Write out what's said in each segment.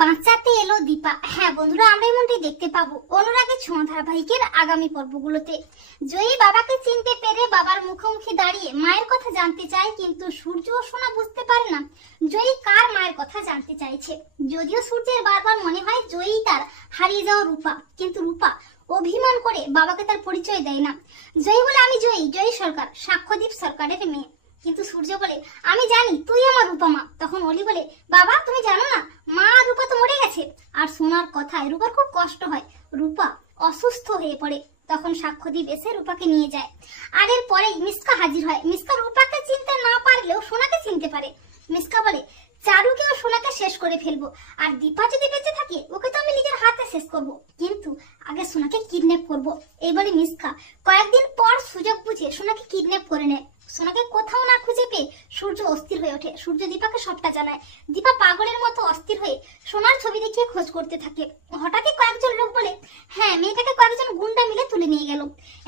বাঁচাতে এলো দীপা। হ্যাঁ বন্ধুরা, আমরা এমনটাই দেখতে পাবো অনুরাগের ছোঁয়া ধারাবাহিকের আগামী পর্বগুলোতে। জয়ী বাবাকে চিনতে পেরে বাবার মুখোমুখি দাঁড়িয়ে মায়ের কথা জানতে চায়, কিন্তু সূর্য ও সোনা বুঝতে পারে না জয়ী কার মায়ের কথা জানতে চাইছে। যদিও সূর্যের বারবার মনে হয় জয়ী তার হারিয়ে যাওয়া রূপা, কিন্তু রূপা অভিমান করে বাবাকে তার পরিচয় দেয় না। জয়ী বলে, আমি জয়ী সরকার, সাক্ষ্যদীপ সরকারের মেয়ে। কিন্তু সূর্য বলে, আমি জানি তুই আমার রূপা মা। তখন অলি বলে, বাবা তুমি জানো না মা আর রূপা তো মরে গেছে। আর সোনার কথায় রূপার খুব কষ্ট হয়, রূপা অসুস্থ হয়ে পড়ে। তখন সাক্ষ্যদীপ এসে রূপাকে নিয়ে যায়। আর এর পরেই মিসকা হাজির হয়। মিসকা রূপাকে চিনতে না পারলেও সোনাকে চিনতে পারে। মিসকা বলে, চারুকে ও সোনাকে শেষ করে ফেলবো, আর দীপা যদি বেঁচে থাকে ওকে তো আমি নিজের হাতে শেষ করব, কিন্তু আগে সোনাকে কিডন্যাপ করব। এইবারে মিসকা কয়েকদিন পর সুযোগ বুঝে সোনাকে কিডন্যাপ করে নেয়। সোনাকে কোথাও না খুঁজে পেয়ে সূর্য অস্থির হয়ে ওঠে। সূর্য দীপাকে সবটা জানায়। দীপা পাগলের মতো অস্থির হয়ে সোনার ছবি দেখিয়ে খোঁজ করতে থাকে। হঠাৎই কয়েকজন লোক বলে, হ্যাঁ মেয়েটাকে কয়েকজন গুন্ডা মিলে তুলে নিয়ে গেল।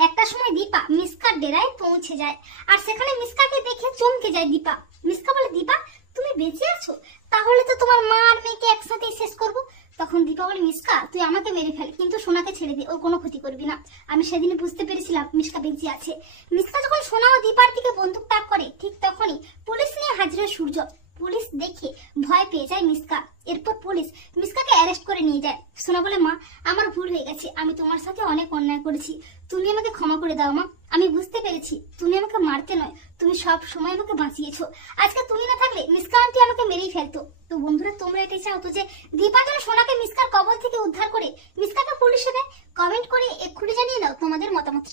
একটা সময় দীপা মিসকার ডেরায় পৌঁছে যায়, আর সেখানে মিসকাকে দেখে চমকে যায় দীপা। মিসকা বলে, দীপা তুমি বেঁচে আছো? তাহলে তো তোমার মা আর মেয়েকে একসাথেই শেষ করবো। তখন দীপা বলে, মিসকা তুই আমাকে মেরে ফেল, কিন্তু সোনাকে ছেড়ে দে, ওর কোনো ক্ষতি করবি না। আমি সেদিনই বুঝতে পেরেছিলাম মিসকা বেঁচে আছে। মিসকা যখন সোনা ও দীপার দিকে বন্দুক তাক করে, ঠিক তখনই পুলিশ নিয়ে হাজির হয় সূর্য। পুলিশ দেখে ভয় পেয়ে যায় মিসকা। এরপর পুলিশ মিসকাকে অ্যারেস্ট করে নিয়ে যায়। সোনা বলে, মা আমার ভুল হয়ে গেছে, আমি তোমার সাথে অনেক অন্যায় করেছি, তুমি আমাকে ক্ষমা করে দাও মা। আমি বুঝতে পেরেছি তুমি আমাকে মারতে নয়, তুমি সব সময় আমাকে বাঁচিয়েছো। আজকে তুমি না থাকলে মিসকা আন্টি আমাকে মেরেই ফেলতো। তো বন্ধুরা, তোমরা এটাই চাও তো যে দীপা যেন সোনাকে মিসকার কবল থেকে উদ্ধার করে মিসকাকে পুলিশে দেয়? কমেন্ট করে এক্ষুনি জানিয়ে দাও তোমাদের মতামতটি।